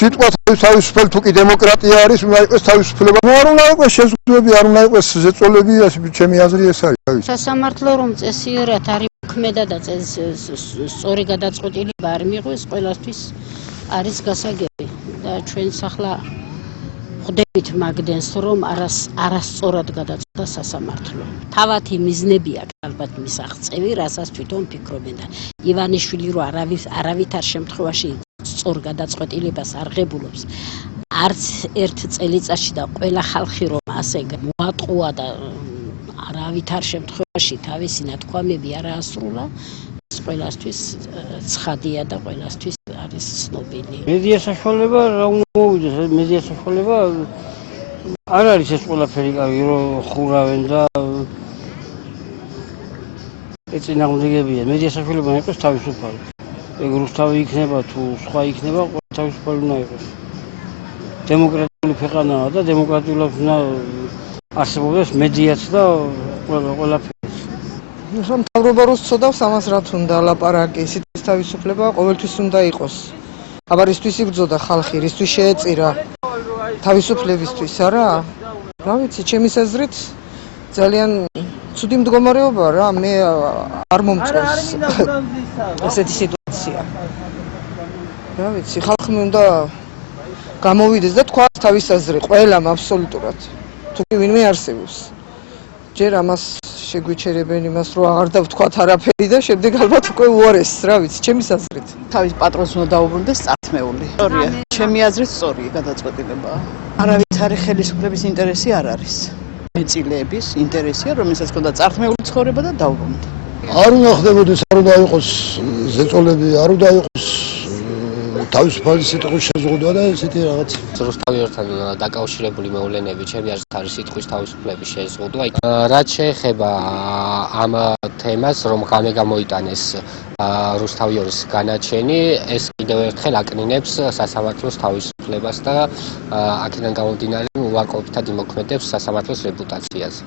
სიტყვა თავისუფლება თუ კი დემოკრატია არის, უნდა იყოს თავისუფლება. არ უნდა იყოს შეზღუდვები, არ უნდა იყოს ზეწოლები, ჩემი აზრი ეს არის. სასამართლო რომ წესიერად არის მოქმედა და სწორი გადაწყვეტილება არ მიიღოს, ყველასთვის არის გასაგები და ჩვენც ახლა ხვდებით მაგდენს რომ არასწორად გადაწყვეტა სასამართლო. თავათი მიზნები აქვს ალბათ მის აღწევი, რასაც თვითონ ფიქრობენ და ივანიშვილი რო არავითარ შემთხვევაში სწორ გადაწყვეტილებას არ ღებულობს. არც ერთ წელიწადში და ყველა ხალხი რომ ასე მოატყუა და არავითარ შემთხვევაში თავისი ნათქვამები არ აასრულა, ეს ყველასთვის ცხადია და ყველასთვის არის ცნობილი. მედია საშუალება რა უნდა მოვიდეს, მედია საშუალება არ არის ეს ყველაფერი კარგი, რომ ხურავენ და ეწინააღმდეგებიან. მედია საშუალება იყოს თავისუფალი. ეგ რუსთავი იქნება თუ სხვა იქნება, თავისუფალი უნდა იყოს. დემოკრატიული ქვეყანაა და დემოკრატიულად უნდა არსებობდეს მედიაც და ყველაფერი. მთავრობა რო სწოდავს ამას რა თუნდა ლაპარაკი, სიტყვის თავისუფლება ყოველთვის უნდა იყოს. აბა რისთვის იბრძოდა ხალხი, რისთვის შეეწირა თავისუფლებისთვის, არა? რა ვიცი, ჩემის აზრით ძალიან ცუდი მდგომარეობაა რა, მე არ მომწონს ესეთი სიტუაცია. რა ვიცი, ხალხმა უნდა გამოვიდეს და თქვა თავის აზრი, ყველამ აბსოლუტურად. თუ კი ვინმე არსებობს. ჯერ ამას შეგვიჩერებენ იმას, რომ აღარ დავთქვათ არაფერი და შემდეგ ალბათ უკვე უარესს, რა ვიცი, ჩემის აზრით. თავის პატრონს უნდა დაუბრუნდეს წართმეული. სწორია, ჩემი აზრით სწორია გადაწყვეტილებაა. არავითარი ხელისუფლების ინტერესი არ არის. მეწილეების ინტერესია, რომელსაც ჰქონდა წართმეული ცხოვრება და დაუბრუნდა. არ უნდა ხდებოდეს, არ უნდა იყოს ზეწოლები, არ უნდა იყოს თავისუფალი სიტყვის შეზღუდვა და ესეთი რაღაც. რუსთავიორთან დაკავშირებული მოვლენები, ჩემი აზრით არის სიტყვის თავისუფლების შეზღუდვა. რაც შეეხება ამ თემას, რომ ღამე გამოიტანეს რუსთავიორის განაჩენი, ეს კიდევ ერთხელ აკნინებს სასამართლოს თავისუფლებას და აქედან გამომდინარე უარყოფითად იმოქმედებს სასამართლოს რეპუტაციაზე.